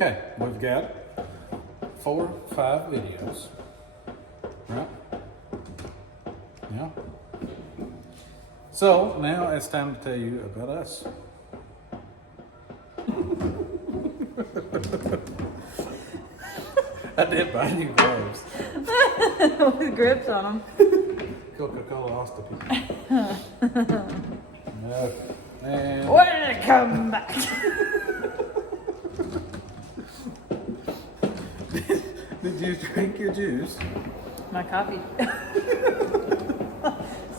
Okay, we've got 4 or 5 videos, right? Yeah. So now it's time to tell you about us. I did buy new gloves. With grips on them. Coca-Cola Ostopy. No. And Welcome back. did you drink your juice? My coffee.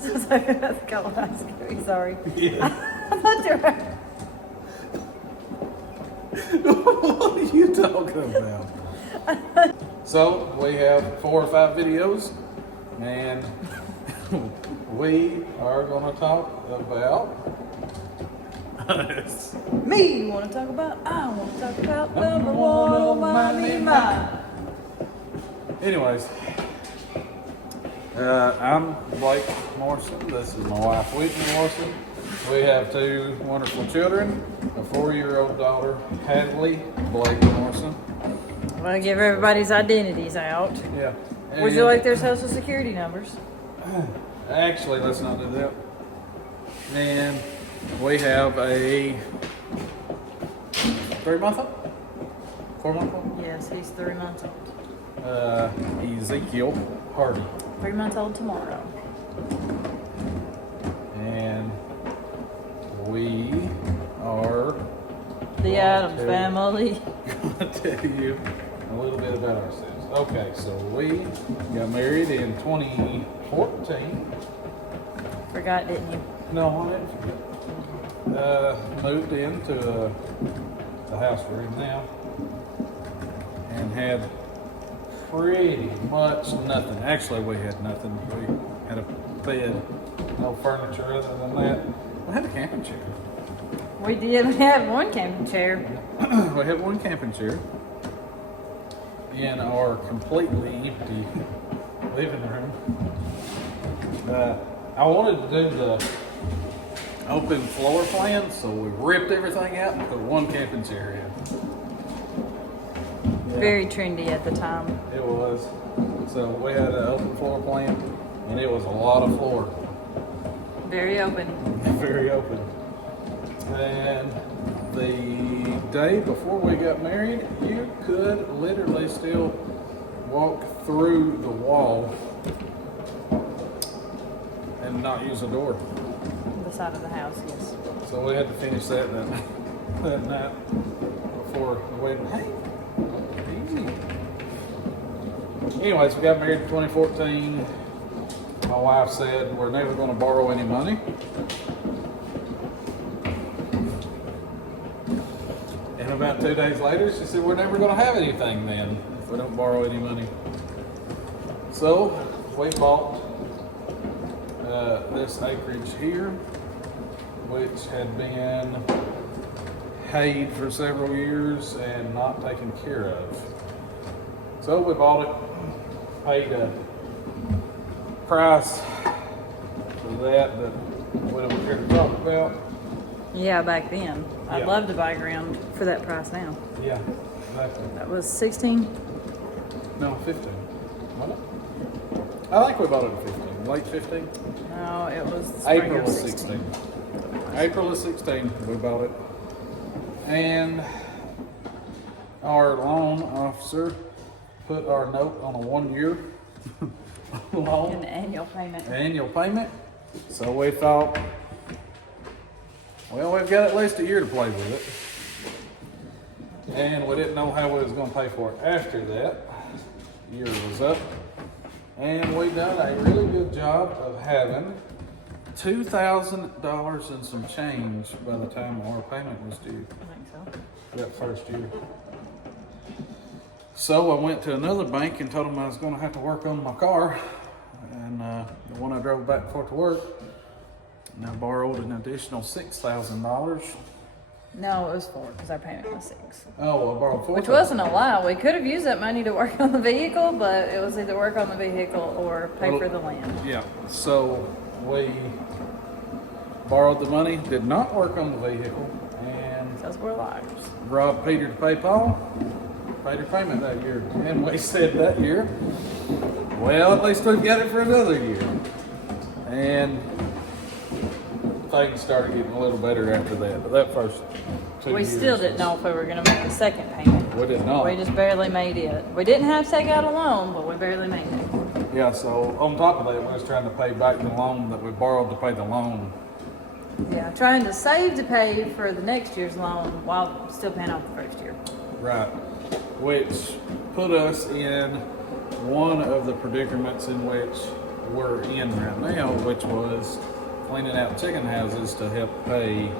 So sorry, that's a couple ice cream. Sorry. Yeah. I thought you were. What are you talking about? So we have 4 or 5 videos, and we are going to talk about us. Me, you want to talk about? I want to talk about number one on my mind. Anyways, I'm Blake Morrison. This is my wife, Whitney Morrison. We have 2 wonderful children, a 4-year-old daughter, Hadley Blake Morrison. I want to give everybody's identities out. Yeah. Would you like their social security numbers? Actually, let's not do that. And we have a 3-month-old? 4-month-old? Yes, he's 3 months old. Ezekiel Hardy. 3 months old tomorrow. And we are The Addams family. going to tell you a little bit about ourselves. Okay, so we got married in 2014. Forgot, didn't you? No, I didn't forget. Moved into the house we're in now and had pretty much nothing. Actually, we had nothing. We had a bed, no furniture other than that. We had a camping chair. We did have one camping chair. We had one camping chair in our completely empty living room. I wanted to do the open floor plan, so we ripped everything out and put one camping chair in. Yeah, Very trendy at the time. it was. So we had an open floor plan, and it was a lot of floor. Very open. Very open. And the day before we got married, you could literally still walk through the wall and not use a door. The side of the house, yes. So we had to finish that night before the wedding. Hey, easy. Anyways, we got married in 2014. My wife said we're never going to borrow any money. And about 2 days later, she said we're never going to have anything then if we don't borrow any money. So we bought this acreage here, which had been hayed for several years and not taken care of. So we bought it, paid a price for that we don't care to talk about. Yeah, back then. I'd Yeah. love to buy ground for that price now. Yeah, exactly. That was 16. No, 15. What? I think we bought it at 15. Late 15? No, it was the spring April of of 16. 16. April of 16, we bought it. And our loan officer put our note on a 1-year loan. An annual payment. Annual payment. So we thought, well, we've got at least a year to play with it. And we didn't know how we was going to pay for it after that. Year was up. And we done a really good job of having $2,000 and some change by the time our payment was due I think so. that first year. So I went to another bank and told them I was going to have to work on my car. And the one I drove back and forth to work, and I borrowed an additional $6,000. No, it was 4 because our payment was 6. Oh, well, I borrowed $4,000. Which wasn't a lot. We could have used that money to work on the vehicle, but it was either work on the vehicle or pay for the land. Yeah, so we borrowed the money, did not work on the vehicle, and Because we're liars. Robbed Peter to pay Paul. Paid her payment that year. And we said that year, well, at least we've got it for another year. And things started getting a little better after that. But that first 2 We years. still didn't know if we were going to make the second payment. We did not. We just barely made it. We didn't have to take out a loan, but we barely made it. Yeah, so on top of that, we was trying to pay back the loan that we borrowed to pay the loan. Yeah, trying to save to pay for the next year's loan while still paying off the first year. Right. Which put us in one of the predicaments in which we're in right now, which was cleaning out chicken houses to help pay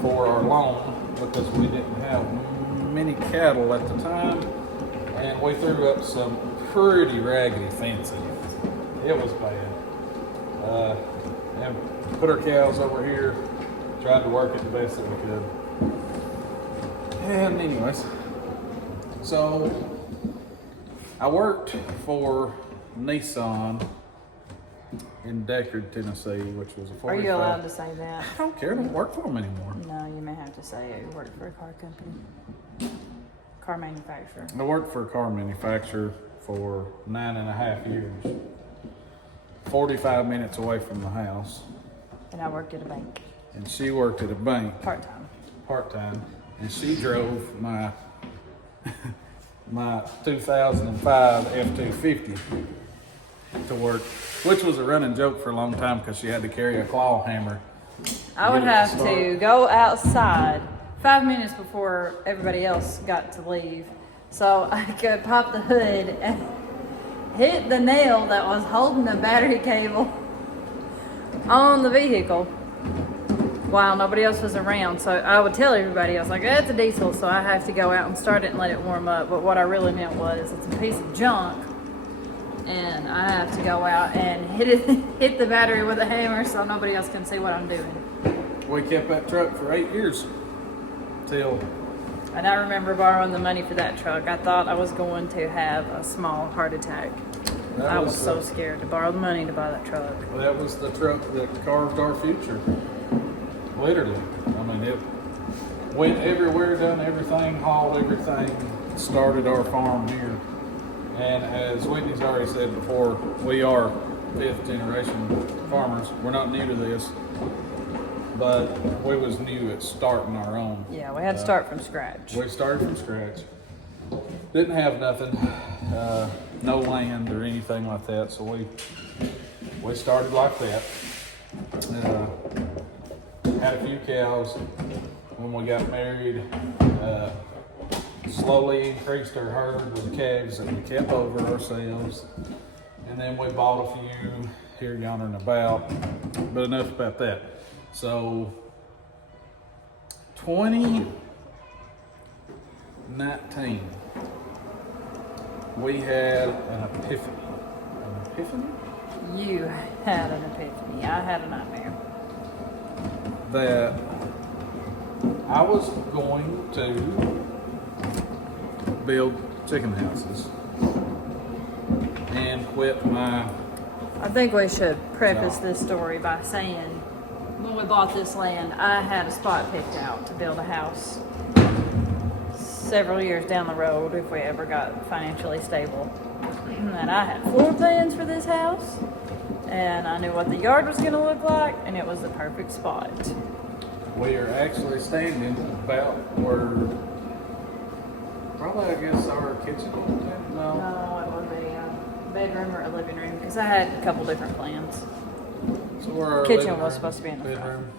for our loan because we didn't have many cattle at the time, and we threw up some pretty raggedy fences. It was bad. And put our cows over here, tried to work it the best that we could. And anyways, so I worked for Nissan in Deckard, Tennessee, which was a 45. Are you allowed to say that? I don't care. I don't work for them anymore. No, you may have to say it. You work for a car company. Car manufacturer. I worked for a car manufacturer for 9.5 years. 45 minutes away from the house. And I worked at a bank. And she worked at a bank Part-time. part-time. And she drove my my 2005 F-250 to work, which was a running joke for a long time because she had to carry a claw hammer. I would have to go outside 5 minutes before everybody else got to leave so I could pop the hood and hit the nail that was holding the battery cable on the vehicle while nobody else was around. So I would tell everybody, I was like, that's a diesel, so I have to go out and start it and let it warm up. But what I really meant was it's a piece of junk and I have to go out and hit the battery with a hammer so nobody else can see what I'm doing. We kept that truck for 8 years till. And I remember borrowing the money for that truck. I thought I was going to have a small heart attack. I was so scared to borrow the money to buy that truck. Well, that was the truck that carved our future. Literally. I mean, it went everywhere, done everything, hauled everything, started our farm here. And as Whitney's already said before, we are 5th generation farmers. We're not new to this, but we was new at starting our own. Yeah, we had to start from scratch. We started from scratch. Didn't have nothing, no land or anything like that, so we started like that. Had a few cows when we got married. Slowly increased our herd with calves that we kept over ourselves, and then we bought a few here, yonder, and about. But enough about that. So 2019, we had an epiphany. An epiphany? You had an epiphany. I had a nightmare. That I was going to build chicken houses and quit my. I think we should preface this story by saying when we bought this land, I had a spot picked out to build a house several years down the road if we ever got financially stable. And I had floor plans for this house, and I knew what the yard was going to look like, and it was the perfect spot. We are actually standing about where, probably I guess our kitchen was. No. No, it was a bedroom or a living room because I had a couple different plans. So where our Kitchen living was room, supposed to be in the front. bedroom,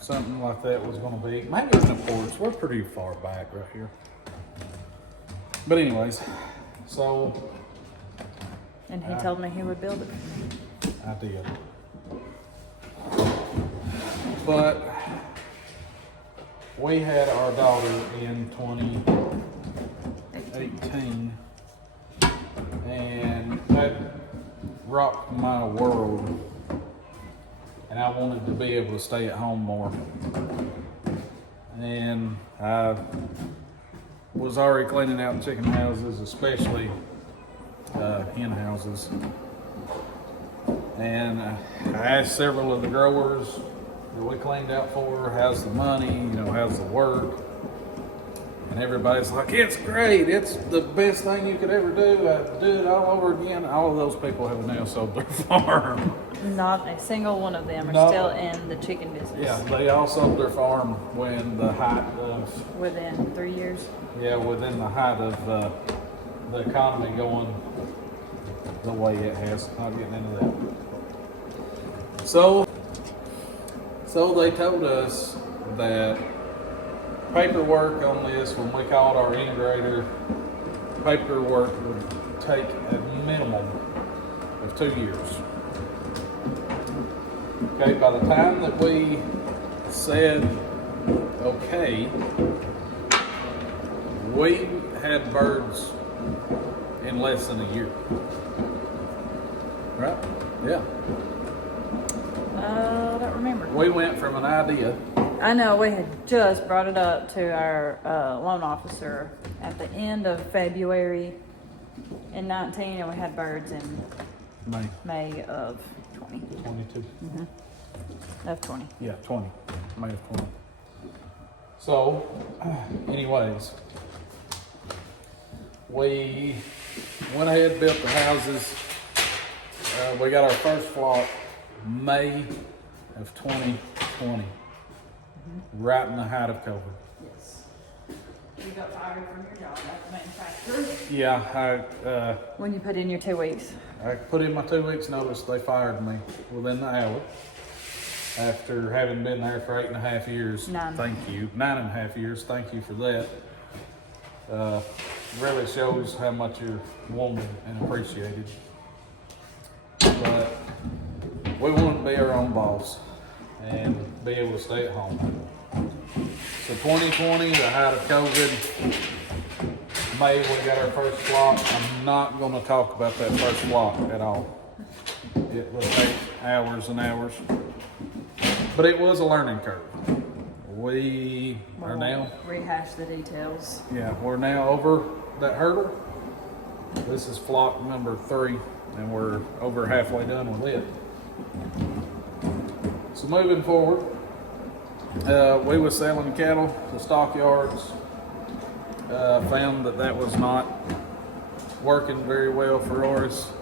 something like that was going to be. Maybe even a porch. We're pretty far back right here. But anyways, so And he told me he would build it. I did. But we had our daughter in 2018, and that rocked my world. And I wanted to be able to stay at home more. And I was already cleaning out chicken houses, especially hen houses. And I asked several of the growers that we cleaned out for her. How's the money? How's the work? And everybody's like, it's great. It's the best thing you could ever do. I'd do it all over again. All of those people have now sold their farm. Not a single one of them are No. still in the chicken business. Yeah, they all sold their farm when the height of, Within 3 years. within the height of the economy going the way it has. Not getting into that. So they told us that paperwork on this, when we called our integrator, paperwork would take a minimum of 2 years. Okay, by the time that we said okay, we had birds in less than a year. Right? Yeah. I don't remember. We went from an idea. I know we had just brought it up to our loan officer at the end of February in 19, and we had birds in May of 20. 22. Of 20. Yeah, 20. May of 20. So, anyways, we went ahead and built the houses. We got our first flock May of 2020, right in the height of COVID. Yes. You got fired from your job at the manufacturer. Yeah, When you put in your 2 weeks. I put in my 2 weeks notice. They fired me within the hour after having been there for 8.5 years. 9. Thank you. 9.5 years. Thank you for that. Really shows how much you're wanted and appreciated. But we wanted to be our own boss and be able to stay at home. So 2020, the height of COVID, May we got our first flock. I'm not going to talk about that first flock at all. It will take hours and hours. But it was a learning curve. We are now, rehash the details. we're now over that hurdle. This is flock number 3, and we're over halfway done with it. So moving forward, we were selling cattle to stockyards. Found that was not working very well for us.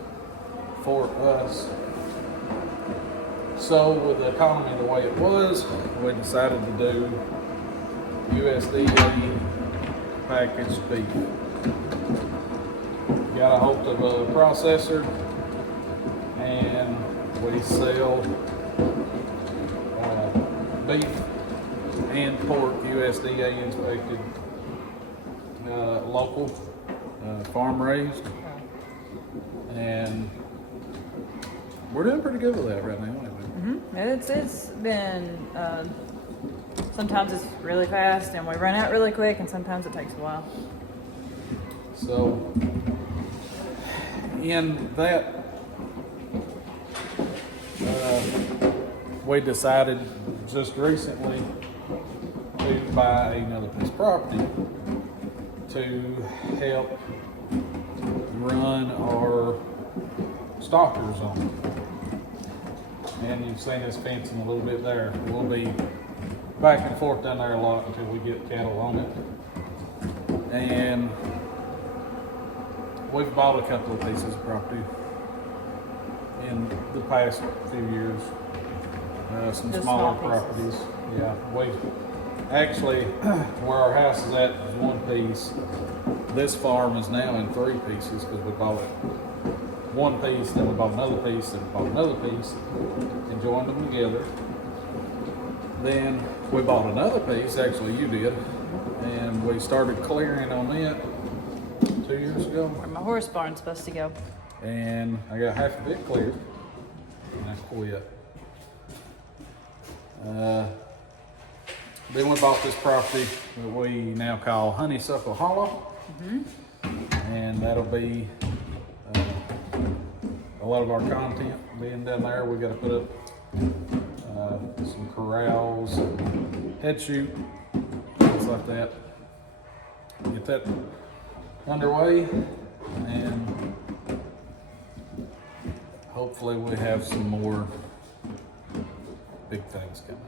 So with the economy the way it was, we decided to do USDA packaged beef. Got a hold of a processor, and we sell beef and pork USDA inspected, local, farm raised, and we're doing pretty good with that right now. It's been, sometimes it's really fast and we run out really quick, and sometimes it takes a while. So, in that, we decided just recently to buy another piece of property to help run our stockers on. And you've seen us fencing a little bit there. We'll be back and forth down there a lot until we get cattle on it. And we've bought a couple of pieces of property in the past few years. Some The smaller small pieces. properties. Yeah, we actually, where our house is at is one piece. This farm is now in 3 pieces because we bought one piece, then we bought another piece, then we bought another piece, and joined them together. Then we bought another piece, actually you did, and we started clearing on it 2 years ago. Where my horse barn's supposed to go. And I got half of it cleared, and I quit. Then we bought this property that we now call Honeysuckle Hollow, and that'll be a lot of our content being down there. We got to put up some corrals, head chute, things like that. Get that underway, and hopefully we have some more big things coming.